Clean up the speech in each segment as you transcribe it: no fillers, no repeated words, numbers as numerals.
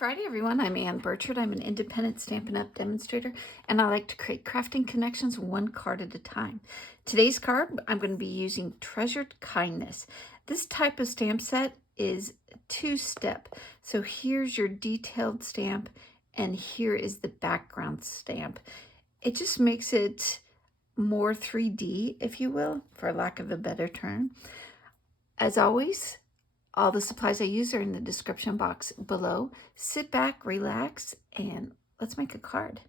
Friday, everyone. I'm Birchard. I'm an independent Stampin' Up! Demonstrator, and I like to create crafting connections one card at a time. Today's card, I'm going to be using Treasured Kindness. This type of stamp set is two-step. So here's your detailed stamp, and here is the background stamp. It just makes it more 3D, if you will, for lack of a better term. As always, all the supplies I use are in the description box below. Sit back, relax, and let's make a card.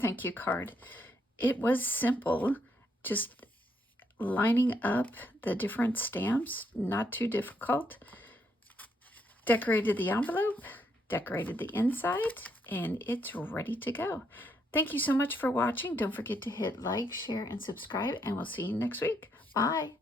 Thank you card. It was simple, just lining up the different stamps, not too difficult. Decorated the envelope, decorated the inside, and it's ready to go. Thank you so much for watching. Don't forget to hit like, share, and subscribe, and we'll see you next week. Bye.